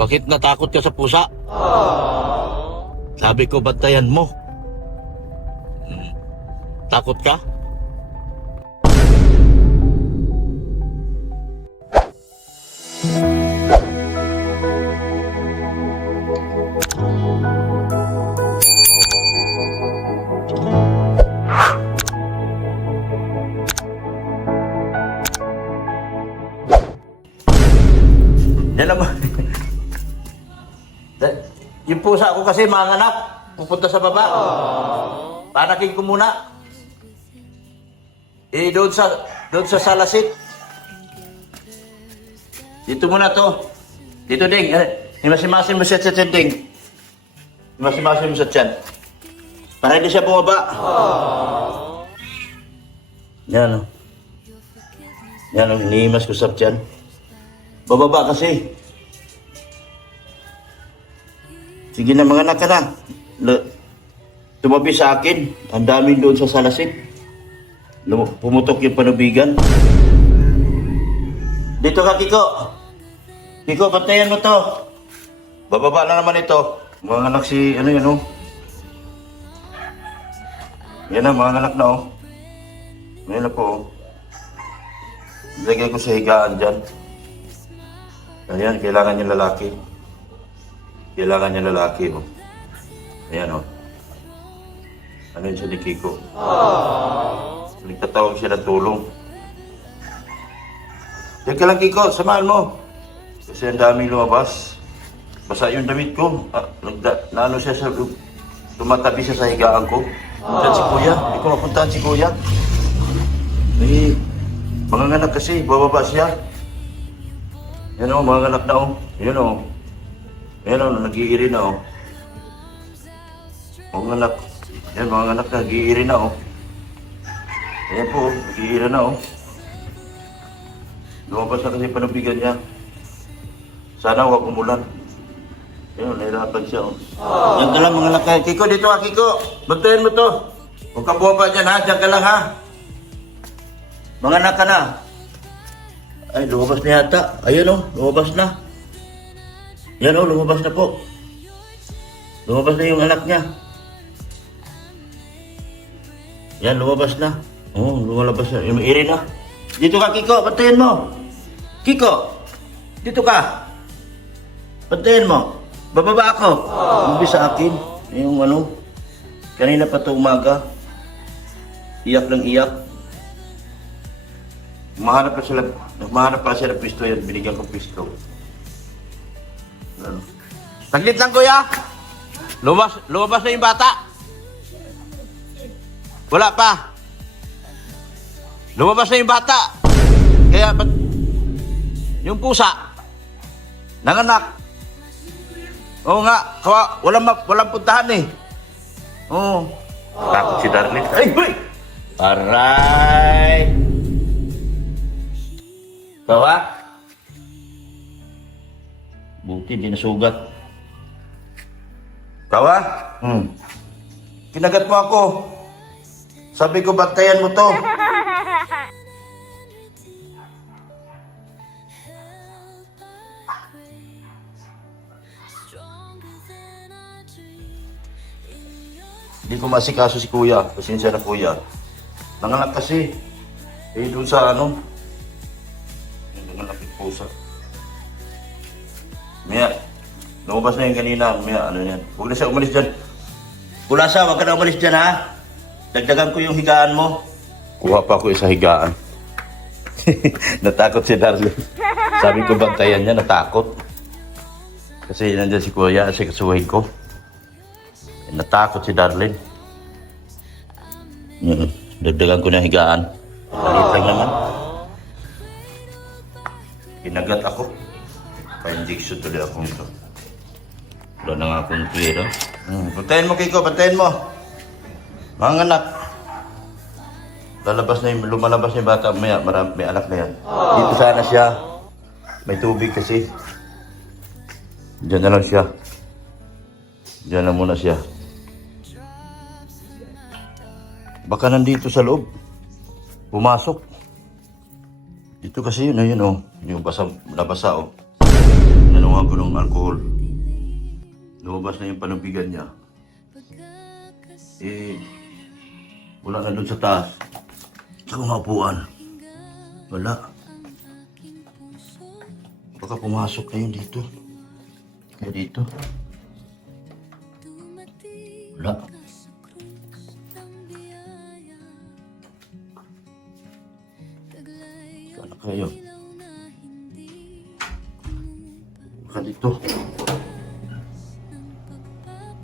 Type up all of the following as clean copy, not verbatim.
Bakit natakot ka sa pusa? Sabi ko, bantayan mo. Takot ka? Yan naman. Yung pusa ko kasi mga anak, pupunta sa baba. Panakin ko muna. Doon sa salasit. Dito muna to. Dito ding. Himasimasin mo siya sa tiyan ding. Himasimasin mo sa tiyan. Para hindi siya bumaba. Yan o. Yan o, hinihimas ko sa tiyan. Bababa kasi. Sige na mga anak ka na. Tumabi sa akin. Ang dami doon sa salasit. Pumutok yung panubigan. Dito ka, Kiko. Kiko, bantayan mo to. Bababa na naman ito. Mga anak si, ano yan, oh. Yan na, mga anak na, oh. Yan na po, oh. Lagay ko sa higaan dyan. Ayan, kailangan niya lalaki. Kailangan niya lalaki, oh. Ayan, oh. Ano yun siya ni Kiko? Nagtatawag siya ng tulong. Teka lang, Kiko, samahan mo. Kasi ang daming lumabas. Basa yung damit ko. Naano siya sa... Tumatabi siya sa higaan ko. Puntaan si Kuya. Hindi ko mapuntaan si Kuya. Eh, mga anak kasi, bababa siya. Yan o, mga anak na o. Yan o. Yan o, nag-iiri na o. Mga anak. Yan, mga anak na, nag-iiri na o. Ayan po, nag-iiri na o. Lumabas na kasi panubigan niya. Sana huwag umulan. Yan, nahirapan siya o. Yan ka lang mga anak. Kiko, dito ka, Kiko. Bantayan mo to. Huwag ka buwapa dyan ha, dyan ka lang ha. Mga anak ka na. Ay, lumabas na yata. Ayan o, lumabas na. Yan o, lumabas na po. Lumabas na yung anak niya. Yan, lumabas na. Oo, lumalabas na. Yung iri na. Dito ka, Kiko. Bantayan mo. Kiko, dito ka. Bantayan mo. Bababa ako. Hindi sa akin. Yung ano, kanina pa ito umaga. Iyak lang iyak. Mahanap pa siya ng pisto yan. Binigyan ko pisto. Ano? Saglit lang, Kuya. Lumabas na yung bata. Wala pa. Lumabas na yung bata. Kaya, yung pusa, nanganak. Oo nga, walang puntahan eh. Oo. Takot si Darlene. Ay, boy! Aray! Bawa? Buti, hindi nasugat. Kawa? Kinagat mo ako. Sabi ko, bantayan mo to. Hindi ko masikaso si Kuya. Pasensya na, Kuya. Nanganak kasi. Eh, doon sa ano. Nanganak yung pusa. Maya, lumabas na yung kanina. Maya, ano yan. Huwag na siya umalis dyan. Kulasa, huwag ka na umalis dyan, ha? Dagdagan ko yung higaan mo. Kuha pa ako sa higaan. Natakot si Darlene. Sabi ko, bantayan niya, natakot. Kasi nandiyan si Kuya, kasi kasuhin ko. Natakot si Darlene. Dagdagan ko na higaan. Palit lang naman. Kinagat ako. Pa-injection tuloy ako nito. Wala na nga akong pera. Bantayan mo, Kiko, bantayan mo. Mga anak. Lumalabas na yung bata. May anak na yan. Dito sana siya. May tubig kasi. Diyan na lang siya. Diyan na muna siya. Baka nandito sa loob. Pumasok. Dito kasi yun, ayun oh. Yung nabasa oh. Nanuha ko nung alcohol. Lumabas na yung panubigan niya. Wala na doon sa taas. Sa umapuan. Wala. Baka pumasok na yun dito. Kaya dito. Wala. Sana kayo. Baka dito.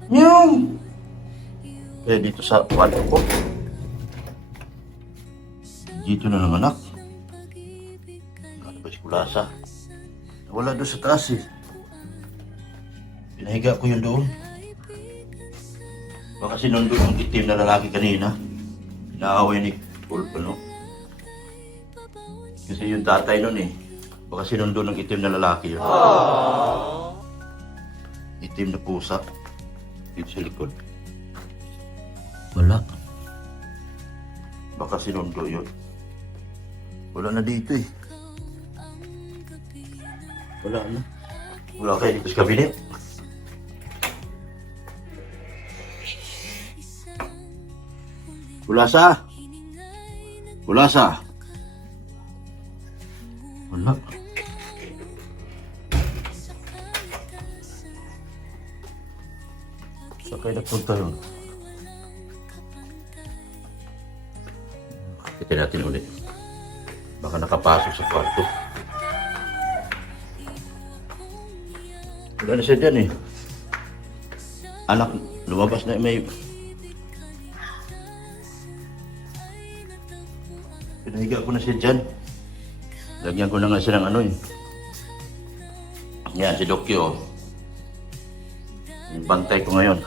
Nyum! Kaya dito sa kwarto ko. Dito na ng anak. Ano ba si Kulasa? Wala doon sa taas eh. Pinahiga ko yun doon. Baka sinundo yung itim na lalaki kanina. Inaaway ni Pulpo, no? Kasi yung tatay nun eh. Baka sinundo ng itim na lalaki yun. Itim na pusa. Dito sa likod. Wala. Baka sinundo yun. Wala na dito eh. Wala na. Wala kayo dito sa kabinet. Kulasa! Kulasa! Wala. Saan kayo nagpunta yun? Kita natin ulit. Baka nakapasok sa kwarto. Wala na siya dyan eh. Anak, lumabas na may... Pinahiga ko na siya dyan. Lagyan ko na nga siya ng ano eh. Yan, si Dokyo. Yung bantay ko ngayon.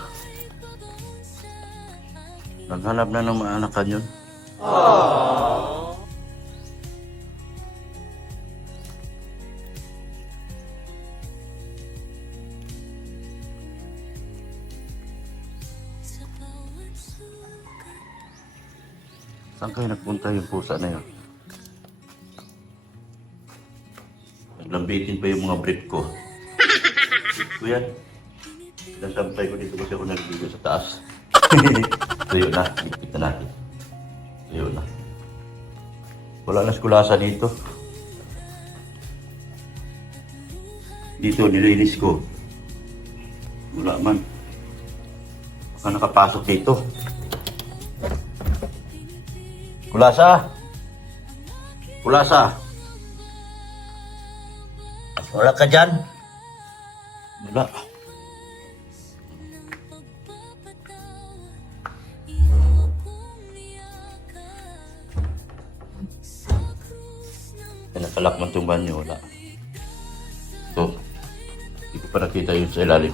Naghanap na ng mga anakan yun. Saan kayo nagpunta yung pusa na yun? Naglambitin pa yung mga brief ko. Kuya, pinasampay ko dito kasi ako nagbigo sa taas. Tuyo na, ikita natin. Tuyo na. Wala na Kulasa dito. Dito, nilinis ko. Wala man. Baka nakapasok dito. Kulasa! Kulasa! Wala ka dyan? Wala. Nakalak man itong banyo, wala. Ito. Hindi ko pa nakita yun sa ilalim.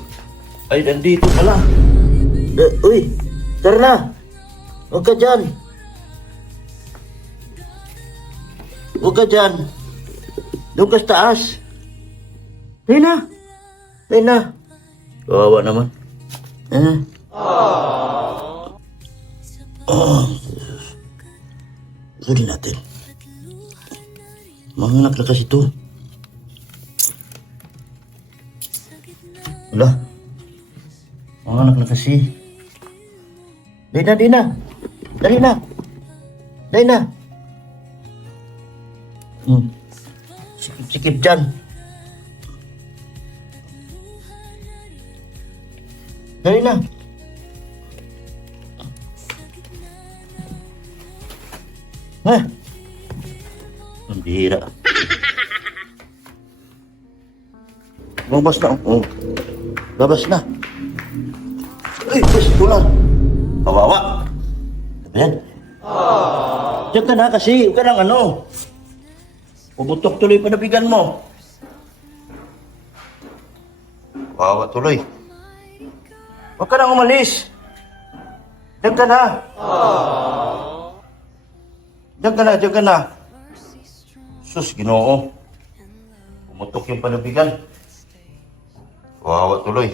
Ay, nandito pala. Uy! Tara na! Huwag ka dyan! Huwag ka dyan. Doon ka sa taas. Tayo na. Tayo na. Kawawa naman. Sorry natin. Mga anak na kasi ito. Wala. Mga anak na kasi. Dahil na, dahil na. Dahil na. Dahil na. Sikip dyan. Dali na. Ang bihira. Babas na. Oh. Babas na. Ay, ito na. Kawawa. Ano yan? Diyan ka na kasi. Huwag ka ng ano. Pubutok tuloy panabigan mo. Wawa tuloy. Huwag ka nang umalis. Diyan ka na. Diyan ka na, diyan ka na. Sus, Ginoo. Pumutok yung panabigan. Wawa tuloy.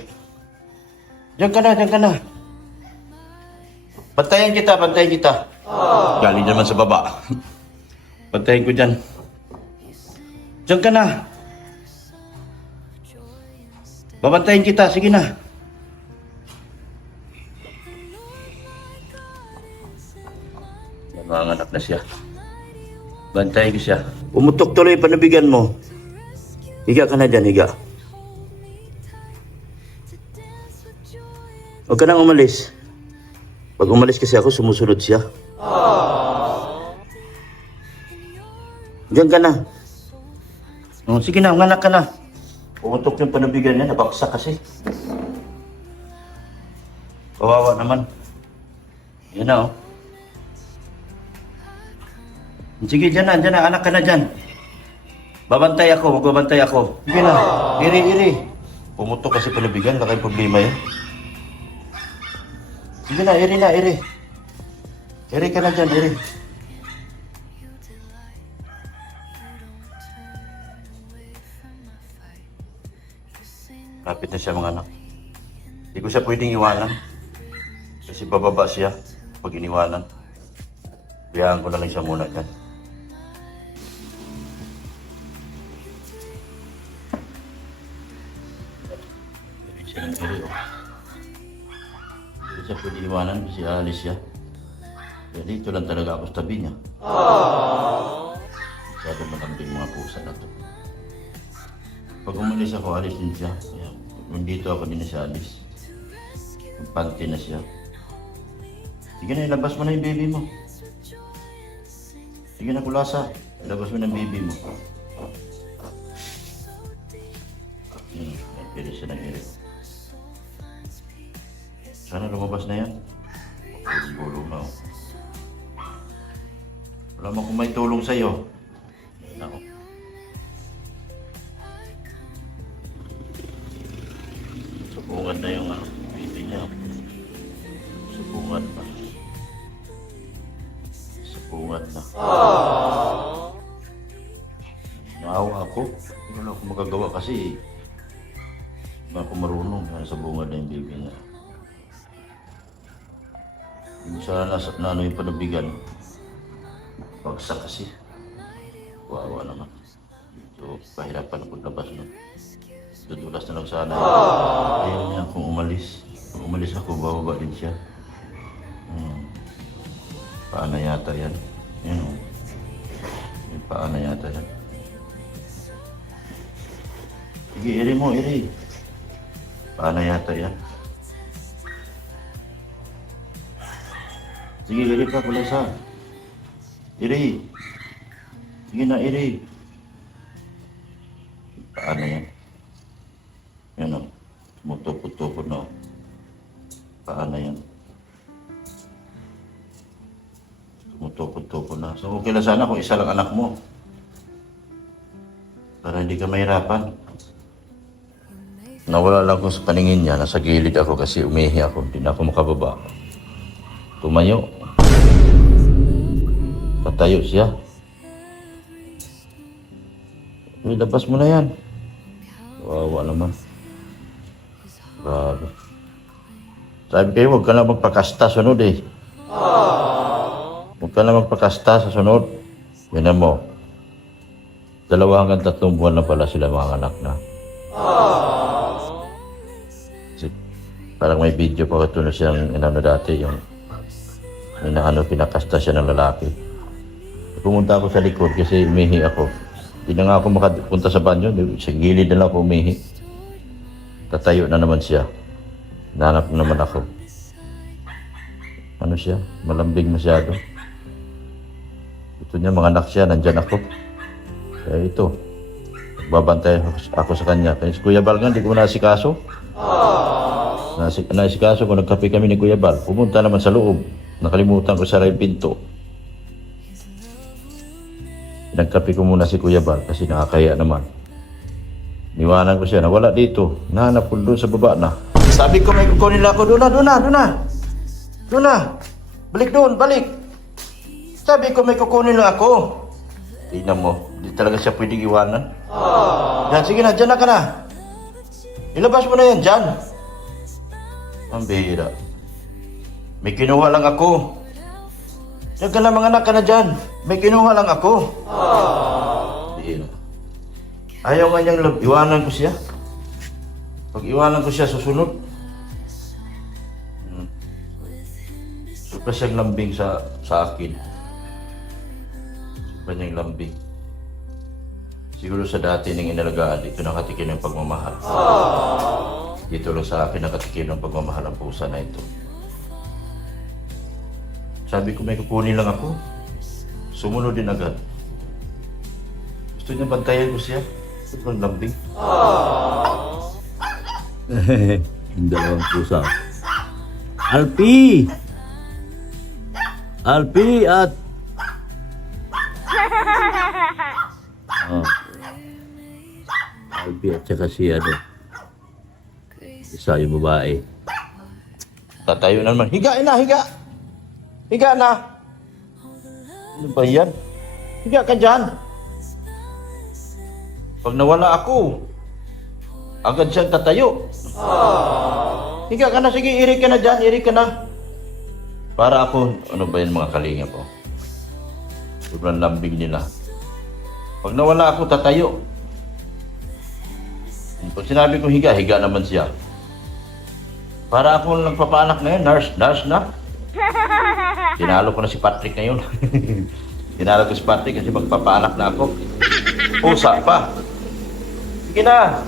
Diyan ka na, diyan ka na. Bantayan kita, bantayan kita. Galing naman sa baba. Bantayan ko dyan. Diyan ka na. Babantayin kita, sige na. Nanganganak na siya. Bantayin ko siya. Umutok tuloy yung panabigan mo. Higa ka na dyan, higa. Huwag ka nang umalis. Pag umalis kasi ako, sumusunod siya. Diyan ka na. Oh, sige na, umanak ka na. Umutok yung panabigan niya, nabaksak kasi. Kawawa naman. Yan na, oh. Sige, dyan na, anak ka na dyan. Babantay ako, magbabantay ako. Sige na, iri. Pumutok kasi panabigan, laki problema yan. Sige na, iri. Iri ka na dyan, iri. Kapit na siya mga anak. Hindi ko siya pwedeng iwanan. Kasi bababa siya pag iniwanan. Biyaan ko na lang siya muna dyan. Hindi siya pwede iwanan kasi aalis siya. Kaya dito lang talaga ako sa tabi niya. Masyado malambing mga pusa na to. Pag umalis ako, alis din siya. Kaya, dito ako din na siya alis. Panty na siya. Sige na, ilabas mo na yung baby mo. Sige na, kulasa. Ilabas mo na yung baby mo. Pwede siya ng iri. Sana lumabas na yan. Bulong na ako. Wala mo kung may tulong sa'yo. Ayun ako. Subungan na yung baby niya. Subungan pa. Subungan na. Naawa ako. Hindi na ako magagawa kasi hindi ako marunong. Sabungan na yung baby niya. Hindi sana na ano yung panabigan. Bagsak kasi. Wawa naman. So, pahirapan ako labas nun. Dudulas na lang sana. Ayaw niya kung umalis. Kung umalis ako, bababa din siya. Paana yata yan. Yan o. Yung paana yata yan. Sige, iri mo, iri. Paana yata yan. Sige, iri pa, kulasa. Iri. Sige na, iri. Paana yan. Yan o. Tumutupot-tupot na o. Paana yan. Tumutupot-tupot na. So, okay lang sana kung isa lang anak mo. Para hindi ka mahirapan. Nawala lang ko sa paningin niya. Nasa gilid ako kasi umihi ako. Hindi na ako makababa. Tumayo. Patayo siya. Ilabas mo na yan. Wawa naman. Grabe. Sabi kayo, huwag ka na magpakasta sunod eh. Huwag ka na magpakasta sa sunod. Yan mo. 2 hanggang 3 buwan na pala sila mga anak na. Kasi parang may video pa ito na siyang inano dati yung pinakasta siya ng lalaki. Pumunta ako sa likod kasi umihi ako. Hindi na nga ako makapunta sa banyo. Sa gilid na lang ako umihi. Tatayo na naman siya. Nanap na naman ako. Ano siya? Malambing masyado. Ito niya, mga anak siya. Nandyan ako. Kaya ito. Babantay ako sa kanya. Kaya si Kuya Bal nga, hindi ko nasikaso. Nasikaso ko, nagkape kami ni Kuya Bal. Pumunta naman sa loob. Nakalimutan ko sa yung pinto. Nagkape ko muna si Kuya Bal kasi nakakaya naman. Niwanan ko siya, nawala dito. Nahanap ko doon sa baba na. Sabi ko may kukunin lang ako, doon na. Balik doon, balik. Sabi ko may kukunin lang ako. Tingnan mo, hindi talaga siya pwedeng iwanan. Yan, sige na, dyan na ka na. Ilabas mo na yan, dyan. Ang bihira. May kinuha lang ako. Diyan ka na, mga anak ka na dyan. May kinuha lang ako. Bihira. Ayaw nga niyang iwanan ko siya. Pag iwanan ko siya, susunod. Sobra siyang lambing sa akin. Sobra niyang lambing. Siguro sa dati nang inalagaan, dito nakatikim ng pagmamahal. Dito lang sa akin nakatikim ng pagmamahal ang pusa na ito. Sabi ko may kukunin lang ako. Sumunod din agad. Gusto niya bantayan ko siya. Sobrang lambing. Yung dalawang pusa. Alpi! Alpi at... Oh. Alpi at saka si ano. Isa yung babae. Tatayo na naman. Higa na, higa! Higa na! Ano ba yan? Higa ka dyan! Pag nawala ako, agad siyang tatayo. Higa ka na, sige, iri ka na dyan, iri ka na. Para ako, ano ba yan mga kalinga ko? Sobrang lambing nila. Pag nawala ako, tatayo. Pag sinabi ko higa, higa naman siya. Para ako nagpapaanak ngayon, nurse na. Tinalo ko na si Patrick ngayon. Tinalo ko si Patrick kasi magpapaanak na ako. Pusa pa. Sige na.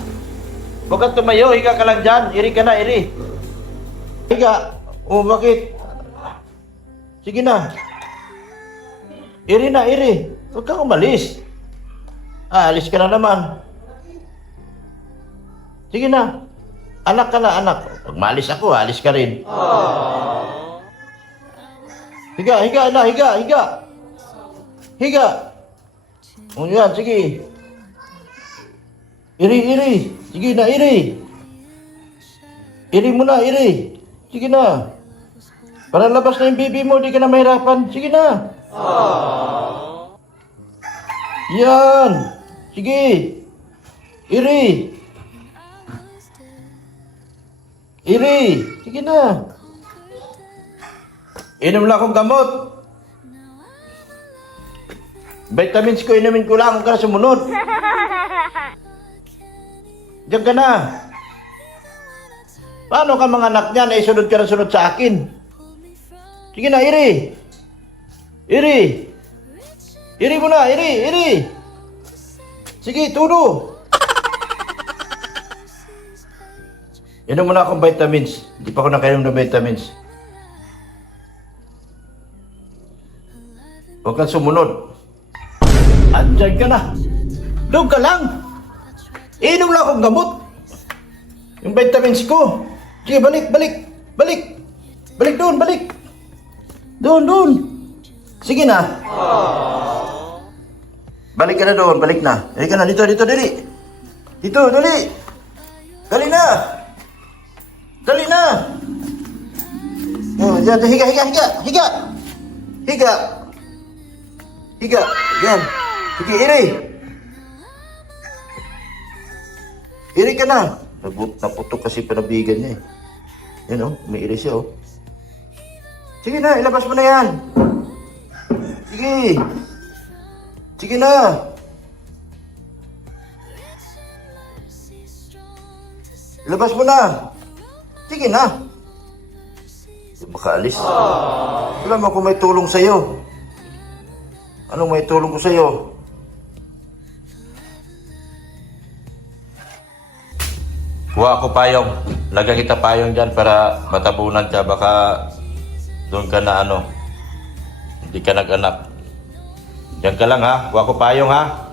Huwag kang tumayo, higa ka lang dyan. Iri ka na, iri. Higa. O, bakit? Sige na. Iri na, iri. Huwag kang umalis. Alis ka na naman. Sige na. Anak ka na, anak. Pag maalis ako, alis ka rin. Higa, higa na, higa, higa. Higa. O yan, sige. Iri, iri. Sige na, iri. Iri mo na, iri. Sige na. Para labas na yung bibi mo, di ka na mahirapan. Sige na. Yan. Sige. Iri. Iri. Sige na. Inom lang akong gamot. Vitamins ko, inumin ko lang. Huwag ka na sumunod. Diyan ka na. Paano ka mga anak niyan? Sunod ka na sunod sa akin. Sige na, iri. Iri. Iri mo na, iri, iri. Sige, tulo. Inom mo na akong vitamins. Hindi pa ako nakainom ng vitamins. Huwag kang sumunod. Andyan ka na. Doon ka lang. Inom lang akong gamot. Yung vitamins ko. Sige, balik, balik. Balik. Balik doon, balik. Doon, doon. Sige na. Balik ka na doon, balik na. Dali ka na, dito, dito, dali. Dito, dali. Dali na. Dali na. Oh, yan, higa, higa, higa. Higa. Higa. Higa. Yan. Sige, iri. Iri ka na. Naputok kasi panabigan niya eh. Yan oh, may iri siya oh. Sige na, ilabas mo na yan. Sige. Sige na. Ilabas mo na. Sige na. Hindi makaalis. Wala mo kung may tulong sa'yo. Anong may tulong ko sa'yo? Kuha ako payong. Lagyan kita payong dyan para matabunan ka. Baka doon ka na ano. Hindi ka nag-anak. Diyan ka lang ha. Kuha ko payong ha.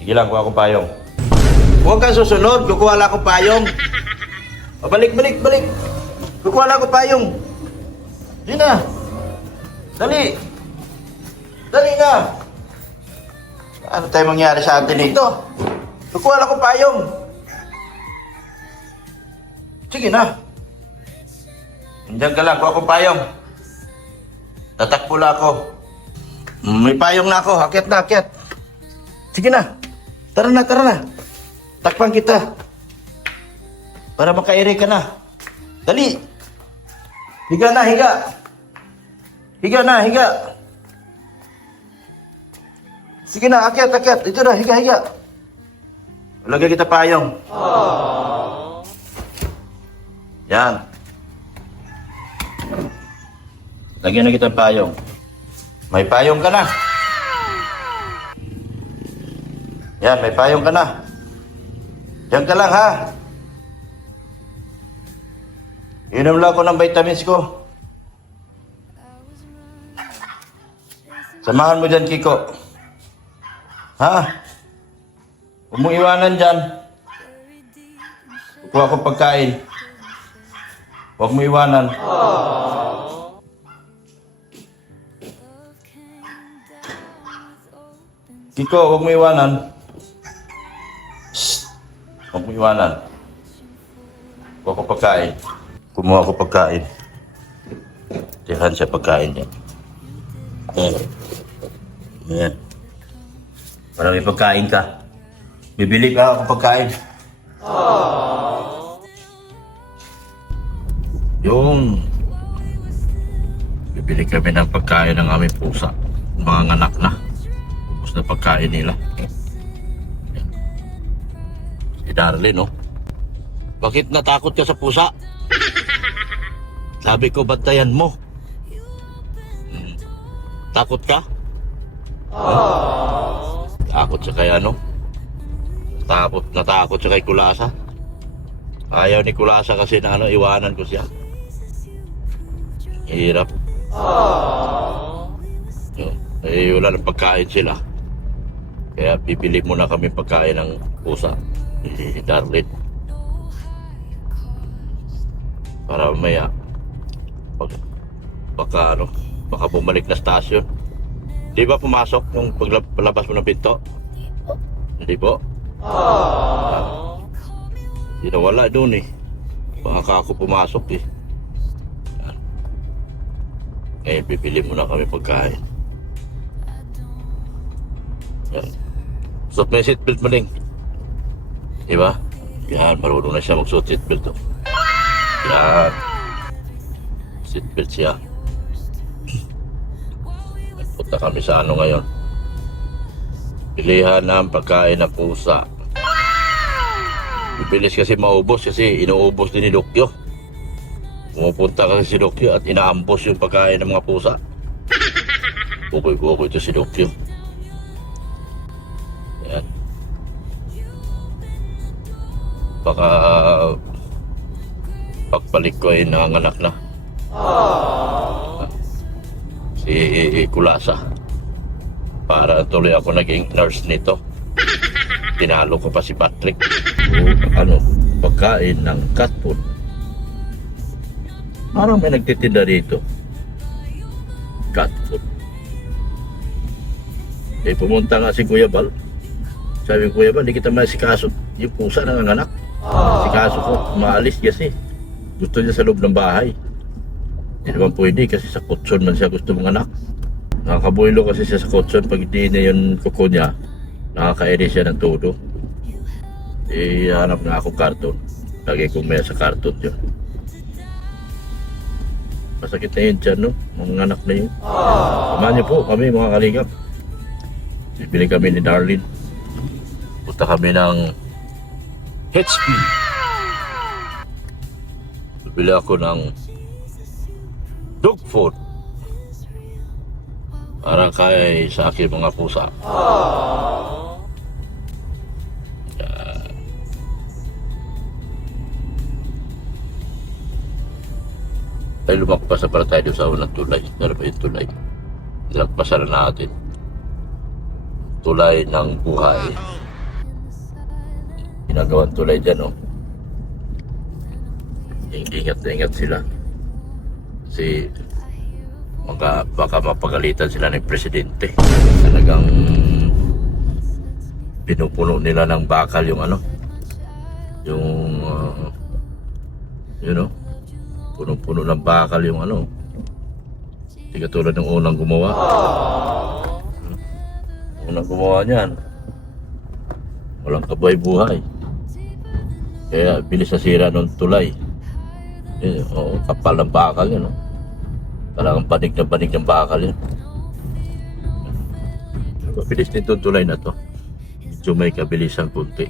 Sige lang, kuha ko payong. Huwag kang susunod. Kukuha lang ako payong. O, balik, balik, balik. Kukuha lang ako payong. Di na. Dali. Dali na. Ano tayo mangyari sa atin dito? Kukuha lang ako payong. Sige na. Diyan ka lang, kuha akong payong. Tatakbo lang ako. May payong na ako, akyat na, akyat. Sige na. Tara na, tara na. Takpan kita. Para makairi ka na. Dali. Higa na, higa. Higa na, higa. Sige na, akyat, akyat. Ito na, higa, higa. Lagyan kita payong. Yan. Lagyan na kitang payong. May payong ka na. Yan, may payong ka na. Diyan ka lang ha. Inom lang ako ng vitamins ko. Samahan mo dyan, Kiko. Ha? Huwag mong iwanan dyan. Kukuha ko pagkain. Huwag mo iwanan. Kiko, huwag mo iwanan. Shh. Huwag mo iwanan. Kuha ko pagkain. Kumuha ko pagkain. Diyan siya pagkain niya. Ayan. Parang may pagkain ka. Bibili ka ako pagkain. Yung bibili kami ng pagkain ng aming pusa. Mga anak na. Tapos na pagkain nila. Si Darlene, oh. Bakit natakot ka sa pusa? Sabi ko, bantayan mo. Takot ka? Takot siya kay ano? Natakot siya kay Kulasa. Ayaw ni Kulasa kasi na ano, iwanan ko siya. Hirap. Eh, wala ng pagkain sila. Kaya bibili muna kami pagkain ng pusa. Si Darlene. Para mamaya baka bumalik na stasyon. Di ba pumasok yung paglabas mo ng pinto? Hindi po? Hindi nawala doon eh. Baka ako pumasok eh. Ngayon bibili muna kami pagkain. Yan. Suot mo yung seatbelt mo ding. Di ba? Yan, marunong na siya magsuot seatbelt oh. Yan. Seatbelt siya. Punta kami sa ano ngayon. Pilihan ng pagkain ng pusa. Bibilis kasi maubos kasi inuubos din ni Dokyo. Pumupunta kasi si Dokyo at inaambos yung pagkain ng mga pusa. Bukoy-bukoy ito si Dokyo. Yan. Baka pagbalik ko ay nanganganak na. Si Kulasa. Para tuloy ako naging nurse nito. Tinalo ko pa si Patrick. Pagkain ng cat food. Parang may nagtitinda dito. Cat food. Eh, pumunta nga si Kuya Bal. Sabi ko, Kuya Bal, di kita masikaso. Yung pusa nanganganak. Sikaso ko, maalis kasi. Gusto niya sa loob ng bahay. Hindi naman pwede kasi sa kutson man siya gusto mong anak. Nakakabuelo kasi siya sa kutson. Pag hindi na yung kuko niya, nakakairi siya ng todo. Eh, hanap na ako karton. Lagi kong may sa karton yun. Masakit na yun dyan, no? Mga anak na yun. Samahan niyo po kami, mga kalingap. Bibili kami ni Darlene. Punta kami ng HP. Bibili ako ng dog food para kay sa aking mga pusa. Tayo lumakpas na para tayo sa unang tulay. Pero pa yung tulay. Nilagpasan na natin. Tulay ng buhay. Ginagawang tulay dyan, oh. Ingat na ingat sila. Kasi baka mapagalitan sila ng presidente. Talagang pinupuno nila ng bakal yung ano. Yung you know, puno-puno ng bakal yung ano. Hindi katulad ng unang gumawa. Unang gumawa niyan. Walang kabuhay-buhay. Kaya bilis na sira ng tulay. Kapal ng bakal yun, no? Talagang panig ng bakal yun. Mabilis nitong tulay na to. Medyo may kabilisang kunti.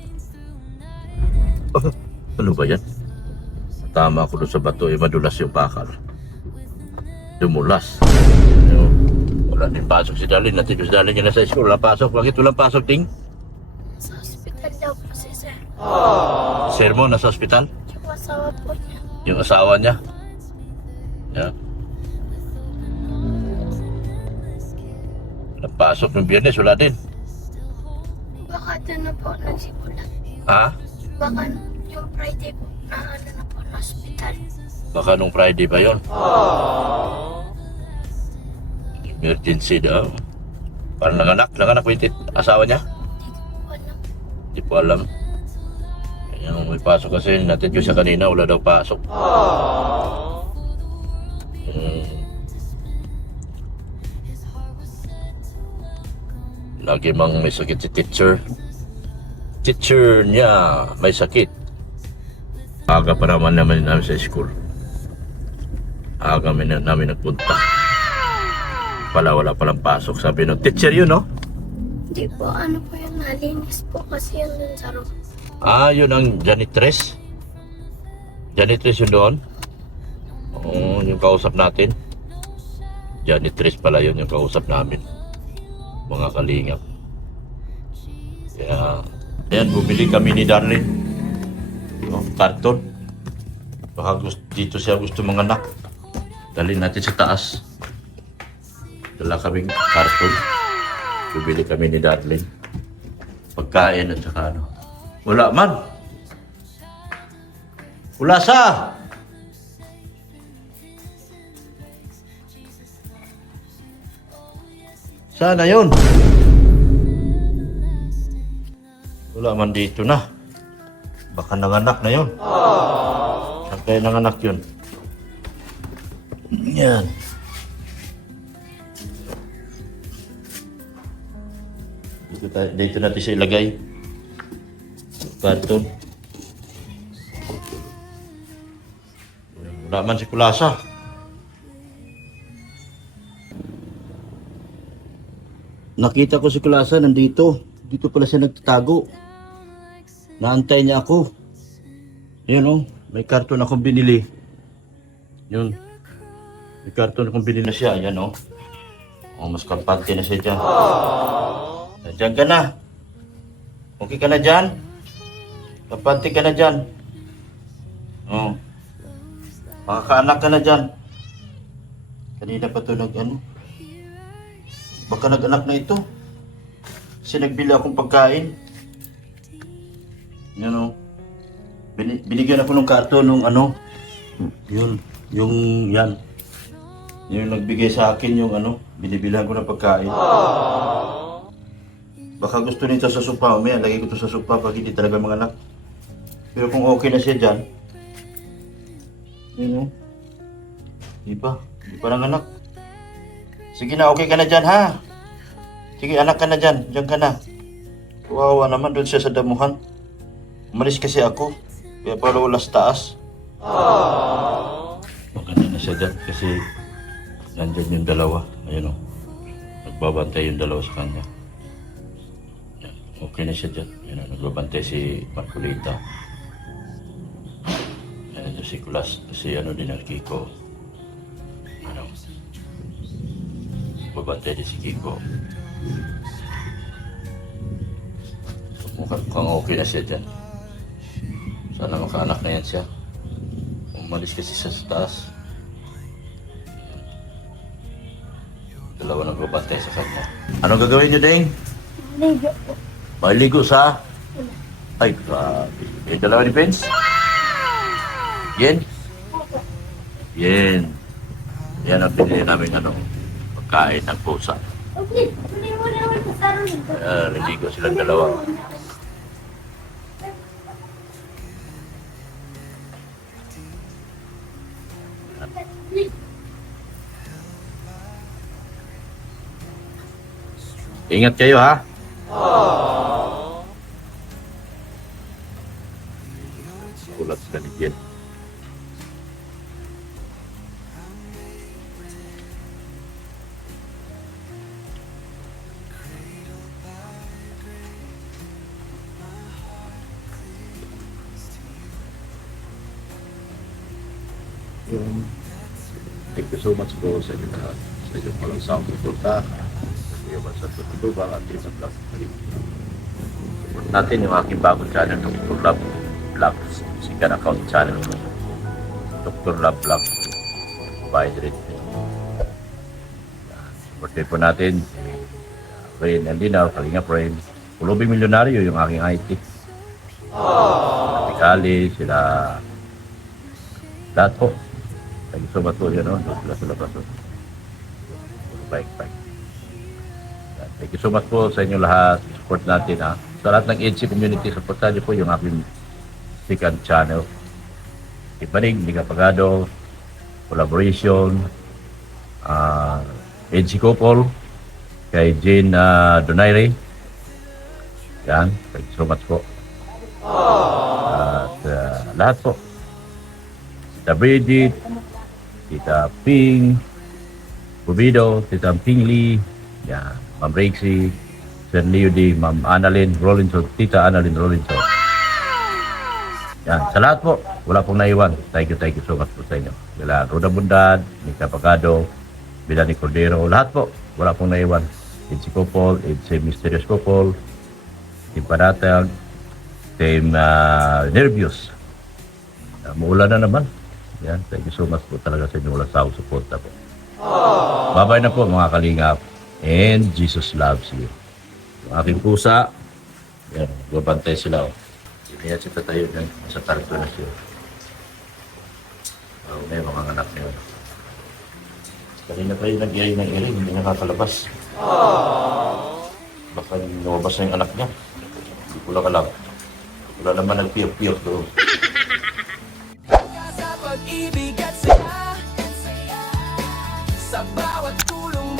Ano ba yan? tama ako doon sa bato, madulas yung bakal. Dumulas. Yun. Wala din pasok si Darlene. Natin si Darlene yun na sa school. Wala pasok. Bakit walang pasok, Ting? Sa ospital daw po si sir. Sir mo, nasa ospital? Yung asawa po niya. Yung asawa niya? Yeah. Napasok ng Biyernes, wala din. Baka doon na po nagsimula. Ha? Baka yung Friday po na ano na po na ospital. Baka nung Friday pa yon. Emergency daw. Parang nanganak po yung asawa niya? Hindi ko po Hindi po alam. alam. Kaya nung may pasok kasi, natin ko siya kanina, wala daw pasok. Lagi mang may sakit si teacher. Teacher niya may sakit. Aga pa naman namin sa school. Aga namin nagpunta. Wala palang pasok. Sabi ng teacher yun, no? Hindi po, ano po yung nalinis po kasi yun dun sa room. Ah, yun ang janitress. Janitress yun doon? Oo, yung kausap natin. Janitress pala yun yung kausap namin. Mga kalingap. Kaya, ayan, bumili kami ni Darlene. Karton. Baka dito siya gusto manganak. Dalhin natin sa taas. Dala kaming karton. Bumili kami ni Darlene. Pagkain at saka ano. Wala man. Wala sa. Sana yun. Wala man dito na. Baka nanganak na yun. Saan kaya nanganak yun? Yan. Dito natin siya ilagay. Karton. Wala man si Kulasa. Nakita ko si Kulasa nandito. Dito pala siya nagtatago. Naantay niya ako. Yun oh, may karton akong binili. Yun. May karton akong binili na siya. Yan oh. Oh, mas kampante na siya dyan. Diyan ka na. Okay ka na dyan? Kampante ka na dyan. Oh. Makakaanak ka na dyan. Kanina pa ito ano. Baka nag-anak na ito. Kasi nagbili akong pagkain. Yan o. Binigyan ako ng karton nung ano. Yun. Yung yan. Yung nagbigay sa akin yung ano. Binibilang ko ng pagkain. Baka gusto nito sa sopa. May lagay ko ito sa sopa pag hindi talaga mga anak. Pero kung okay na siya dyan. Yun o. Diba? Hindi pa lang anak. Sige na, okay ka na dyan, ha? Sige, anak ka na dyan. Diyan ka na. Kawawa naman doon siya sa damuhan. Umalis kasi ako. Kaya pala wala sa taas. Maganda na siya dyan kasi nandyan yung dalawa. Ayun o. Nagbabantay yung dalawa sa kanya. Yan. Okay na siya dyan. Yan o. Nagbabantay si Marcolita. Yan si Kulas. Si ano din ang Kiko. Ano? Babantay din si Kiko. Mukhang okay na siya dyan. Sana makaanak na yan siya. Umalis kasi siya sa taas. Dalawa nagbabantay sa kanya. Anong gagawin niyo, Ding? Ligo po. Maligo sa? Ay, grabe. Yung dalawa ni Vince? Yen? Yen. Yan ang pinili namin ano. Pagkain ng pusa. Okay, kunin mo naman sa sarili ko. Naligo silang dalawa. Ingat kayo ha. Kulat sila ni Jen. Thank you so much po sa inyo lahat. Sa inyong walang sawang suporta. Sa ba sa tutubang at sa vlog. Support natin yung aking bagong channel, Dr. Love Vlogs. Sikan account channel ko. Dr. Love Vlogs. By Direct. Support din po natin. Rain and Dinaw, Kalinga Friend. Kulubing Milyonaryo yung aking IT. Kali, sila lahat po. Thank you so much po yun, no? Sila pa. Bye. Thank you so much po sa inyo lahat. Support natin, ha. Sa lahat ng EDC community, supportan niyo po yung aking second channel. Ipanig, Liga Pagado, collaboration, EDC Couple, kay Jane Donaire. Yan, thank you so much po. At lahat po. Tita Bridget, Tita Ping, Bubido, Tita Ping Lee, yan, Ma'am Rexy, Sir Leo D, Ma'am Annalyn Rollinson, Tita Annalyn Rollinson. Yan, sa lahat po, wala pong naiwan. Thank you so much po sa inyo. Sila Roda Bundad, Nika Pagado, Bilani Cordero, lahat po, wala pong naiwan. It's a couple, it's a mysterious couple, Team Panatag, Team Nervious. Muulan na naman. Yan, thank you so much po talaga sa inyo. Walang sawang suporta po. Bye-bye na po mga kalingap. And Jesus loves you. Yung aking pusa, yan, babantay sila. Yan si Tatayo yan. Sa tarto na siya. May mga anak niyo. Kanina pa yung nag-iay ng iring, hindi nakakalabas. Baka lumabas na yung anak niya. Hindi ko lang alam. Wala naman nagpiyok-piyok doon. Sa pag-ibig at saya, sa bawat tulong